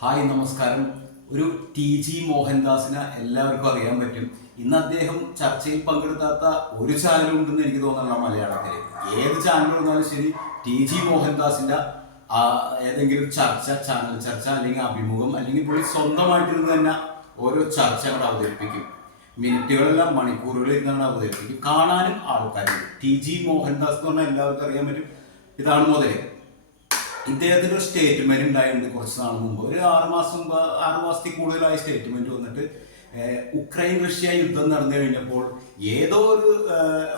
Hi നമസ്കാരം. ഒരു T മോഹൻദാസിനെ എല്ലാവർക്കും അറിയാൻ പറ്റും. ഇന്ന് അദ്ദേഹം ചർച്ചയിൽ പങ്കെടുത്താത്ത ഒരു ചാനൽ ഉണ്ടെന്ന് എനിക്ക് തോന്നുന്നില്ല മലയാളത്തിൽ. ഏത് ചാനൽ വന്നാലും ശരി, മോഹൻദാസിന്റെ ഏതെങ്കിലും ചർച്ച അല്ലെങ്കിൽ അഭിമുഖം അല്ലെങ്കിൽ പുള്ളി സ്വന്തമായിട്ടിരുന്ന് തന്നെ ഓരോ ചർച്ചകൾ അവതരിപ്പിക്കും. മിനിറ്റുകളെല്ലാം മണിക്കൂറുകൾ ഇരുന്നാണ് അവതരിപ്പിക്കും. കാണാനും ആൾക്കാരുണ്ട്. മോഹൻദാസ് എന്ന് പറഞ്ഞാൽ എല്ലാവർക്കും അറിയാൻ പറ്റും. ഇതാണ് മുതൽ. ഇദ്ദേഹത്തിന് ഒരു സ്റ്റേറ്റ്മെന്റ് ഉണ്ടായിട്ടുണ്ട് കുറച്ച് നാൾ മുമ്പ്. ഒരു 6 മാസത്തിൽ കൂടുതലായി സ്റ്റേറ്റ്മെന്റ് വന്നിട്ട് ഉക്രൈൻ റഷ്യ യുദ്ധം നടന്നു കഴിഞ്ഞപ്പോൾ ഏതോ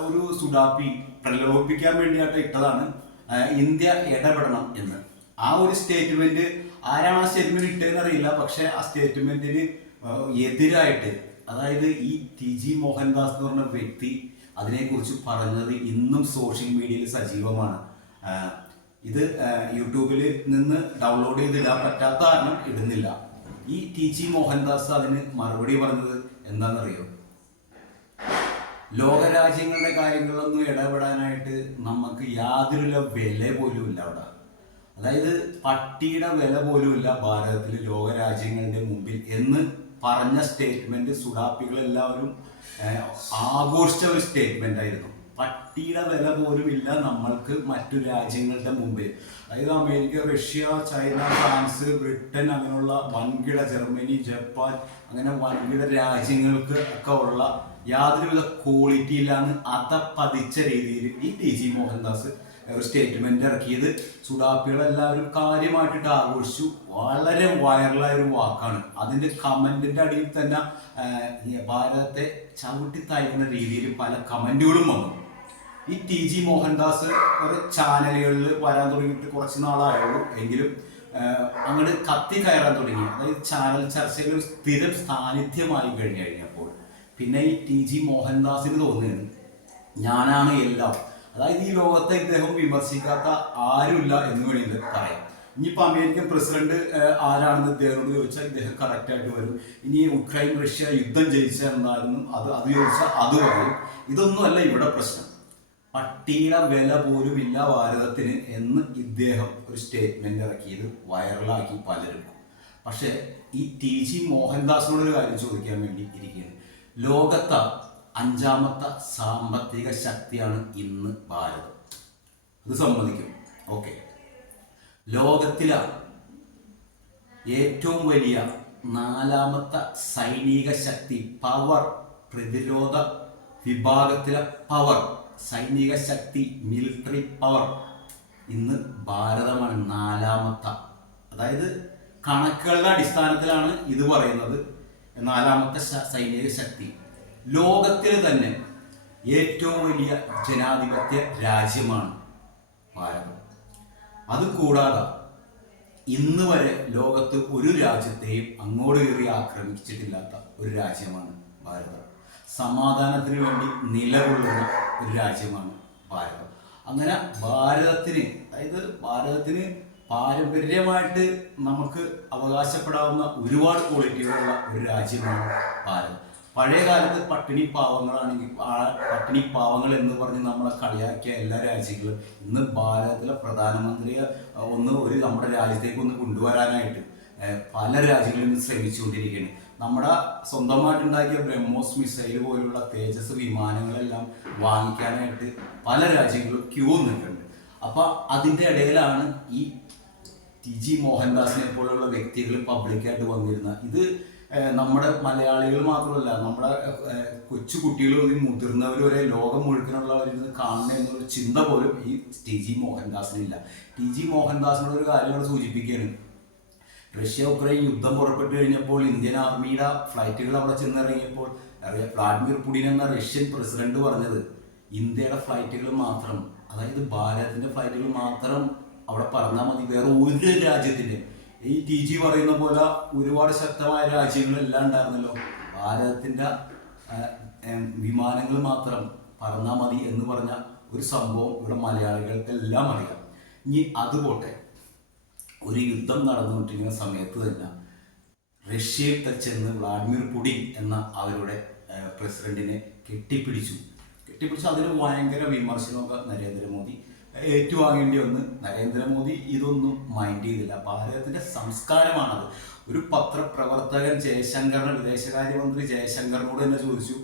ഒരു സുഡാപ്പി പ്രലോഭിപ്പിക്കാൻ വേണ്ടിയായിട്ട് ഇട്ടതാണ് ഇന്ത്യ ഇടപെടണം എന്ന്. ആ ഒരു സ്റ്റേറ്റ്മെന്റ് ആരാണ് ആ സ്റ്റേറ്റ്മെന്റ് ഇട്ടതെന്ന് അറിയില്ല. പക്ഷെ ആ സ്റ്റേറ്റ്മെന്റിന് എതിരായിട്ട്, അതായത് ഈ മോഹൻദാസ് എന്ന് പറഞ്ഞ വ്യക്തി അതിനെക്കുറിച്ച് പറഞ്ഞത് ഇന്നും സോഷ്യൽ മീഡിയയിൽ സജീവമാണ്. ഇത് യൂട്യൂബിൽ നിന്ന് ഡൗൺലോഡ് ചെയ്തിടാൻ പറ്റാത്ത കാരണം ഇടുന്നില്ല. ഈ മോഹൻദാസ് അതിന് മറുപടി പറഞ്ഞത് എന്താണെന്നറിയോ? ലോകരാജ്യങ്ങളുടെ കാര്യങ്ങളൊന്നും ഇടപെടാനായിട്ട് നമുക്ക് യാതൊരു വില പോലും ഇല്ല അവിടെ. അതായത് പട്ടിയുടെ വില പോലും ഇല്ല ഭാരതത്തിൽ ലോകരാജ്യങ്ങളുടെ മുമ്പിൽ എന്ന് പറഞ്ഞ സ്റ്റേറ്റ്മെന്റ് സുഡാപ്പികളെല്ലാവരും ആഘോഷിച്ച ഒരു സ്റ്റേറ്റ്മെന്റ് ആയിരുന്നു. പട്ടിയുടെ വില പോലും ഇല്ല നമ്മൾക്ക് മറ്റു രാജ്യങ്ങളുടെ മുമ്പിൽ. അതായത് America, Russia, China, France, Britain, അങ്ങനെയുള്ള വൻകിട, ജർമ്മനി, ജപ്പാൻ, അങ്ങനെ വൻകിട രാജ്യങ്ങൾക്ക് ഒക്കെ ഉള്ള യാതൊരുവിധ ക്വാളിറ്റിയിലാണ് അതപ്പതിച്ച രീതിയിൽ ഈ മോഹൻദാസ് ഒരു സ്റ്റേറ്റ്മെന്റ് ഇറക്കിയത്. സുഡാപ്പികളെല്ലാവരും കാര്യമായിട്ടിട്ട് ആഘോഷിച്ചു. വളരെ വൈറലായ ഒരു വാക്കാണ്. അതിന്റെ കമന്റിന്റെ അടിയിൽ തന്നെ ഭാരതത്തെ ചവിട്ടി താഴ്ക്കുന്ന രീതിയിൽ പല കമന്റുകളും വന്നു. ഈ മോഹൻദാസ് ഒരു ചാനലുകളിൽ വരാൻ തുടങ്ങിയിട്ട് കുറച്ച് നാളായുള്ളൂ. എങ്കിലും അങ്ങോട്ട് കത്തി കയറാൻ തുടങ്ങി. അതായത് ചാനൽ ചർച്ചയിൽ ഒരു സ്ഥിരം സാന്നിധ്യമായി കഴിഞ്ഞപ്പോൾ പിന്നെ ഈ മോഹൻദാസിന് തോന്നുകയാണ് ഞാനാണ് എല്ലാം. അതായത് ഈ ലോകത്തെ ഇദ്ദേഹം വിമർശിക്കാത്ത ആരുമില്ല എന്ന് വേണമെങ്കിൽ പറയാം. ഇനിയിപ്പോൾ അമേരിക്കൻ പ്രസിഡന്റ് ആരാണെന്ന് ഇദ്ദേഹത്തോട് ചോദിച്ചാൽ ഇദ്ദേഹം കറക്റ്റായിട്ട് വരും. ഇനി ഉക്രൈൻ റഷ്യ യുദ്ധം ജയിച്ച എന്നായിരുന്നു അത് ചോദിച്ചാൽ അത് പറയും. ഇതൊന്നുമല്ല ഇവിടെ പ്രശ്നം. പട്ടിയുടെ വില പോലും ഇല്ല ഭാരതത്തിന് എന്ന് ഇദ്ദേഹം ഒരു സ്റ്റേറ്റ്മെന്റ് ഇറക്കിയത് വൈറലാക്കി പലരും. പക്ഷെ ഈ മോഹൻദാസിനോടൊരു കാര്യം ചോദിക്കാൻ വേണ്ടി ഇരിക്കുകയാണ്. ലോകത്തെ 5ാമത്തെ സാമ്പത്തിക ശക്തിയാണ് ഇന്ന് ഭാരതം. അത് സമ്മതിക്കും. ഓക്കെ. ലോകത്തിലെ ഏറ്റവും വലിയ 4ാമത്തെ സൈനിക ശക്തി, പവർ, പ്രതിരോധ വിഭാഗത്തിലെ പവർ, സൈനിക ശക്തി, മിലിറ്ററി പവർ ഇന്ന് ഭാരതമാണ് 4ാമത്തെ. അതായത് കണക്കുകളുടെ അടിസ്ഥാനത്തിലാണ് ഇത് പറയുന്നത്. 4ാമത്തെ സൈനിക ശക്തി. ലോകത്തിൽ തന്നെ ഏറ്റവും വലിയ ജനാധിപത്യ രാജ്യമാണ് ഭാരതം. അതുകൂടാതെ ഇന്ന് വരെ ലോകത്ത് ഒരു രാജ്യത്തെയും അങ്ങോട്ട് കയറി ആക്രമിച്ചിട്ടില്ലാത്ത ഒരു രാജ്യമാണ് ഭാരതം. സമാധാനത്തിന് വേണ്ടി നിലകൊള്ളുന്ന ഒരു രാജ്യമാണ് ഭാരതം. അങ്ങനെ ഭാരതത്തിന് പാരമ്പര്യമായിട്ട് നമുക്ക് അവകാശപ്പെടാവുന്ന ഒരുപാട് ക്വാളിറ്റികളുള്ള ഒരു രാജ്യമാണ് ഭാരതം. പഴയ കാലത്ത് പട്ടിണി പാവങ്ങൾ എന്ന് പറഞ്ഞ് നമ്മളെ കളിയാക്കിയ എല്ലാ രാജ്യങ്ങളും ഇന്ന് ഭാരതത്തിലെ പ്രധാനമന്ത്രിയെ നമ്മുടെ രാജ്യത്തേക്ക് കൊണ്ടുവരാനായിട്ട് പല രാജ്യങ്ങളും ശ്രമിച്ചുകൊണ്ടിരിക്കുകയാണ്. നമ്മുടെ സ്വന്തമായിട്ടുണ്ടാക്കിയ ബ്രഹ്മോസ് മിസൈൽ പോലുള്ള തേജസ് വിമാനങ്ങളെല്ലാം വാങ്ങിക്കാനായിട്ട് പല രാജ്യങ്ങളും ക്യൂ നിൽക്കുന്നുണ്ട്. അപ്പൊ അതിൻ്റെ ഇടയിലാണ് ഈ മോഹൻദാസിനെ പോലുള്ള വ്യക്തികൾ പബ്ലിക്കായിട്ട് വന്നിരുന്ന ഇത്. നമ്മുടെ മലയാളികൾ മാത്രമല്ല, നമ്മുടെ കൊച്ചു കുട്ടികളും മുതിർന്നവർ വരെ ലോകം മുഴുവനുള്ളവരിത് കാണണം എന്നൊരു ചിന്ത പോലും ഈ മോഹൻദാസിനില്ല. മോഹൻദാസിനോട് ഒരു കാര്യം സൂചിപ്പിക്കുകയാണ്. റഷ്യ ഉക്രൈൻ യുദ്ധം പുറപ്പെട്ടു കഴിഞ്ഞപ്പോൾ ഇന്ത്യൻ ആർമിയുടെ ഫ്ലൈറ്റുകൾ അവിടെ ചെന്നിറങ്ങിയപ്പോൾ വ്ളാഡിമിർ പുടിൻ എന്ന റഷ്യൻ പ്രസിഡന്റ് പറഞ്ഞത് ഇന്ത്യയുടെ ഫ്ലൈറ്റുകൾ മാത്രം, അതായത് ഭാരതത്തിന്റെ ഫ്ലൈറ്റുകൾ മാത്രം അവിടെ പറഞ്ഞാൽ മതി, വേറെ ഒരു രാജ്യത്തിന്റെ. ഈ പറയുന്ന പോലെ ഒരുപാട് ശക്തമായ രാജ്യങ്ങളെല്ലാം ഉണ്ടായിരുന്നല്ലോ. ഭാരതത്തിന്റെ വിമാനങ്ങൾ മാത്രം പറഞ്ഞാൽ മതി എന്ന് പറഞ്ഞ ഒരു സംഭവം ഇവിടെ മലയാളികൾക്കെല്ലാം അറിയാം. ഇനി അതുപോട്ടെ, ഒരു യുദ്ധം നടന്നുകൊണ്ടിരിക്കുന്ന സമയത്ത് തന്നെ റഷ്യയിൽ ചെന്ന് വ്ളാഡിമിർ പുടിൻ എന്ന അവരുടെ പ്രസിഡന്റിനെ കെട്ടിപ്പിടിച്ചു. അതിന് ഭയങ്കര വിമർശനമൊക്കെ നരേന്ദ്രമോദി ഏറ്റുവാങ്ങേണ്ടി വന്ന്. നരേന്ദ്രമോദി ഇതൊന്നും മൈൻഡ് ചെയ്തില്ല. ഭാരതത്തിന്റെ സംസ്കാരമാണത്. ഒരു പത്രപ്രവർത്തകൻ ജയശങ്കറിന്, വിദേശകാര്യമന്ത്രി ജയശങ്കറിനോട് തന്നെ ചോദിച്ചു,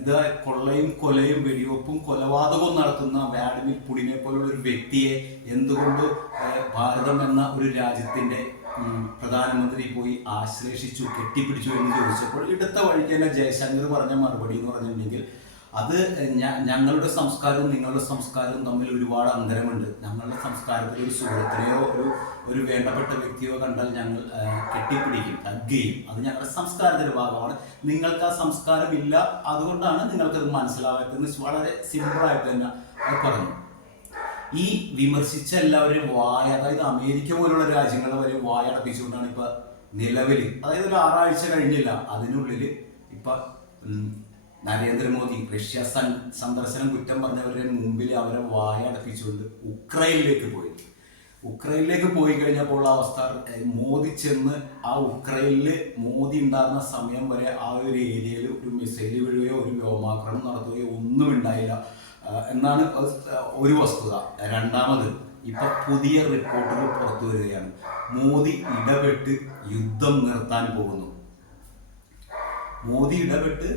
ഇത് കൊള്ളയും കൊലയും വെടിവെപ്പും കൊലപാതകവും നടത്തുന്ന വ്ളാഡിമിർ പുടിനെ പോലുള്ള ഒരു വ്യക്തിയെ എന്തുകൊണ്ട് ഭാരതം എന്ന ഒരു രാജ്യത്തിന്റെ പ്രധാനമന്ത്രി പോയി ആശ്ലേഷിച്ചു, കെട്ടിപ്പിടിച്ചു എന്ന് ചോദിച്ചപ്പോൾ എടുത്ത വഴിക്ക് തന്നെ ജയശങ്കർ പറഞ്ഞ മറുപടി എന്ന് പറഞ്ഞിട്ടുണ്ടെങ്കിൽ, അത് ഞങ്ങളുടെ സംസ്കാരവും നിങ്ങളുടെ സംസ്കാരവും തമ്മിൽ ഒരുപാട് അന്തരമുണ്ട്. ഞങ്ങളുടെ സംസ്കാരത്തിൽ ഒരു സുഹൃത്തിനെയോ ഒരു വേണ്ടപ്പെട്ട വ്യക്തിയോ കണ്ടാൽ ഞങ്ങൾ കെട്ടിപ്പിടിക്കും, ഹഗ് ചെയ്യും. അത് ഞങ്ങളുടെ സംസ്കാരത്തിന്റെ ഭാഗമാണ്. നിങ്ങൾക്ക് ആ സംസ്കാരം ഇല്ല, അതുകൊണ്ടാണ് നിങ്ങൾക്കത് മനസ്സിലാവാത്തതെന്ന് വളരെ സിമ്പിളായിട്ട് തന്നെ പറഞ്ഞു. ഈ വിമർശിച്ച എല്ലാവരും അതായത് അമേരിക്ക പോലുള്ള രാജ്യങ്ങളെ വരെ അടപ്പിച്ചുകൊണ്ടാണ് ഇപ്പൊ നിലവിൽ, അതായത് ഒരു 6 ആഴ്ച കഴിഞ്ഞില്ല, അതിനുള്ളിൽ ഇപ്പൊ നരേന്ദ്രമോദി റഷ്യ സന്ദർശനം കുറ്റം പറഞ്ഞവരുടെ മുമ്പിൽ അവരെ അടപ്പിച്ചുകൊണ്ട് ഉക്രൈനിലേക്ക് പോയി കഴിഞ്ഞപ്പോൾ അവസ്ഥ, മോദി ചെന്ന് ആ ഉക്രൈനില് മോദി ഉണ്ടാകുന്ന സമയം വരെ ആ ഒരു ഏരിയയിൽ ഒരു മിസൈൽ വീഴുകയോ ഒരു വ്യോമാക്രമണം നടത്തുകയോ ഒന്നും ഉണ്ടായില്ല എന്നാണ് ഒരു വസ്തുത. രണ്ടാമത് ഇപ്പൊ പുതിയ റിപ്പോർട്ടുകൾ പുറത്തു വരികയാണ്. മോദി ഇടപെട്ട് യുദ്ധം നിർത്താൻ പോകുന്നു. മോദി ഇടപെട്ട്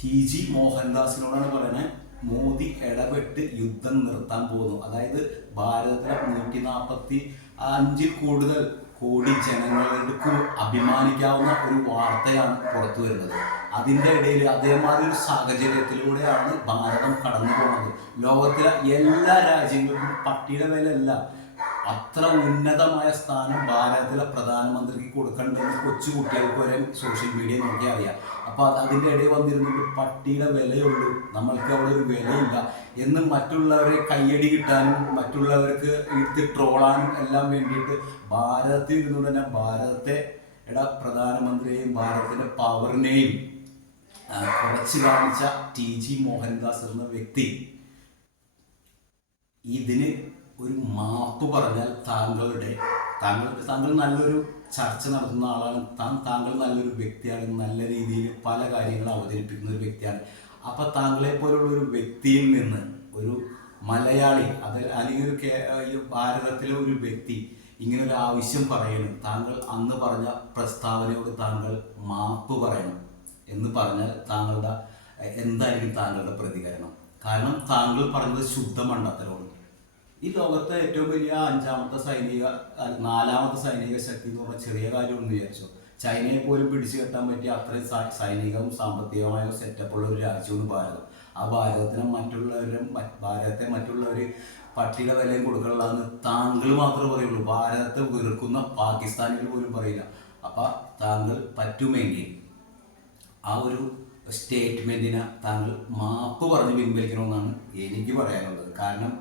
TG മോഹൻദാസിനോടാണ് പറയുന്നത്, മോദി ഇടപെട്ട് യുദ്ധം നിർത്താൻ പോകുന്നു. അതായത് ഭാരതത്തിലെ 145 കൂടുതൽ കോടി ജനങ്ങൾക്ക് അഭിമാനിക്കാവുന്ന ഒരു വാർത്തയാണ് പുറത്തു വരുന്നത്. അതിൻ്റെ ഇടയിൽ അതേമാതിരി ഒരു സാഹചര്യത്തിലൂടെയാണ് ഭാരതം കടന്നു പോകുന്നത്. ലോകത്തിലെ എല്ലാ രാജ്യങ്ങൾക്കും പട്ടിയുടെ വിലയല്ല, അത്ര ഉന്നതമായ സ്ഥാനം ഭാരതത്തിലെ പ്രധാനമന്ത്രിക്ക് കൊടുക്കേണ്ടത് കൊച്ചു കുട്ടികൾക്ക് വരെ സോഷ്യൽ മീഡിയ നോക്കി അറിയാം. അപ്പൊ അതിൻ്റെ ഇടയിൽ വന്നിരുന്നിട്ട് പട്ടിയുടെ വിലയുള്ളൂ, നമ്മൾക്ക് അവിടെ ഒരു വിലയില്ല എന്ന് മറ്റുള്ളവരെ കയ്യടി കിട്ടാനും മറ്റുള്ളവർക്ക് എടുത്ത് ട്രോളാനും എല്ലാം വേണ്ടിയിട്ട് ഭാരതത്തിൽ ഇരുന്നുകൊണ്ട് തന്നെ ഭാരതത്തെ പ്രധാനമന്ത്രിയെയും ഭാരതത്തിന്റെ പവറിനെയും കുറച്ച് കാണിച്ച TG മോഹൻദാസ് എന്ന വ്യക്തി ഇതിന് ഒരു മാപ്പ് പറഞ്ഞാൽ താങ്കൾ നല്ലൊരു ചർച്ച നടത്തുന്ന ആളാണ്, താങ്കൾ നല്ലൊരു വ്യക്തിയാണ്, നല്ല രീതിയിൽ പല കാര്യങ്ങളും അവതരിപ്പിക്കുന്ന ഒരു വ്യക്തിയാണ്. അപ്പൊ താങ്കളെ പോലുള്ള ഒരു വ്യക്തിയിൽ നിന്ന് ഒരു മലയാളി അല്ലെങ്കിൽ ഒരു ഭാരതത്തിലെ ഒരു വ്യക്തി ഇങ്ങനെ ഒരു ആവശ്യം പറയണം, താങ്കൾ അന്ന് പറഞ്ഞ പ്രസ്താവനയോട് താങ്കൾ മാപ്പ് പറയണം എന്ന് പറഞ്ഞാൽ എന്തായിരിക്കും താങ്കളുടെ പ്രതികരണം? കാരണം താങ്കൾ പറഞ്ഞത് ശുദ്ധ മണ്ടത്തരമാണ്. ഈ ലോകത്തെ ഏറ്റവും വലിയ 4ാമത്തെ സൈനിക ശക്തി എന്ന് പറഞ്ഞാൽ ചെറിയ കാര്യമെന്ന് വിചാരിച്ചോ? ചൈനയെ പോലും പിടിച്ചു കെട്ടാൻ പറ്റിയ അത്രയും സൈനികവും സാമ്പത്തികമായ സെറ്റപ്പുള്ള ഒരു രാജ്യമാണ് ഭാരതം. ആ ഭാരതത്തെ മറ്റുള്ളവർ പട്ടിയുടെ വിലയും കൊടുക്കണമെന്ന് താങ്കൾ മാത്രമേ പറയുള്ളൂ. ഭാരതത്തെ വെറുക്കുന്ന പാകിസ്ഥാനികൾ പോലും പറയില്ല. അപ്പൊ താങ്കൾ പറ്റുമെങ്കിൽ ആ ഒരു സ്റ്റേറ്റ്മെന്റിനെ താങ്കൾ മാപ്പ് പറഞ്ഞ് പിൻവലിക്കണമെന്നാണ് എനിക്ക് പറയാനുള്ളത്. കാരണം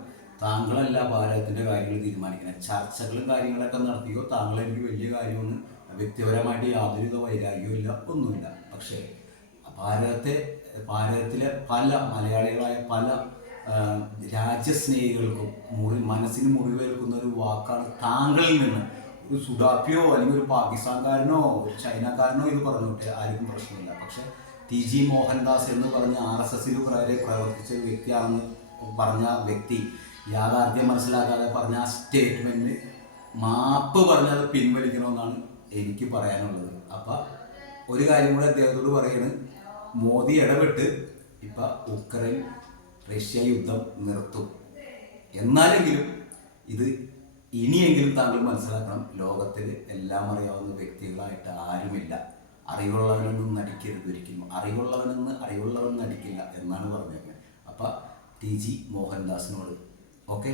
താങ്കളല്ല ഭാരതത്തിന്റെ കാര്യങ്ങൾ തീരുമാനിക്കുന്നത്. ചർച്ചകളും കാര്യങ്ങളൊക്കെ നടത്തിയോ താങ്കൾ എനിക്ക് വലിയ കാര്യമൊന്നും വ്യക്തിപരമായിട്ട് യാതൊരുവിധ വൈരാഗ്യവും ഇല്ല, ഒന്നുമില്ല. പക്ഷേ ഭാരതത്തിലെ പല മലയാളികളായ പല രാജ്യസ്നേഹികൾക്കും മനസ്സിന് മുറിവേൽക്കുന്ന ഒരു വാക്കാണ് താങ്കളിൽ നിന്ന്. ഒരു സുഡാപ്പിയോ അല്ലെങ്കിൽ ഒരു പാകിസ്ഥാൻകാരനോ ഒരു ചൈനക്കാരനോ ഇത് പറഞ്ഞോട്ടെ, ആർക്കും പ്രശ്നമില്ല. പക്ഷെ TG മോഹൻദാസ് എന്ന് പറഞ്ഞ RSSൽ പ്രവർത്തിച്ച വ്യക്തിയാണെന്ന് പറഞ്ഞ വ്യക്തി യാഥാർത്ഥ്യം മനസ്സിലാക്കാതെ പറഞ്ഞ ആ സ്റ്റേറ്റ്മെന്റ് മാപ്പ് പറഞ്ഞത് പിൻവലിക്കണമെന്നാണ് എനിക്ക് പറയാനുള്ളത്. അപ്പൊ ഒരു കാര്യം കൂടെ അദ്ദേഹത്തോട് പറയണ്, മോദി ഇടപെട്ട് ഇപ്പൊ ഉക്രൈൻ റഷ്യ യുദ്ധം നിർത്തും. എന്നാലെങ്കിലും ഇത് ഇനിയെങ്കിലും താങ്കൾ മനസ്സിലാക്കണം, ലോകത്തിൽ എല്ലാം അറിയാവുന്ന വ്യക്തികളായിട്ട് ആരുമില്ല. അറിവുള്ളവനൊന്നും നടിക്കരുത് ഒരിക്കലും. അറിവുള്ളവൻ നടിക്കില്ല എന്നാണ് പറഞ്ഞത്. അപ്പൊ TG മോഹൻദാസിനോട് ഓക്കെ.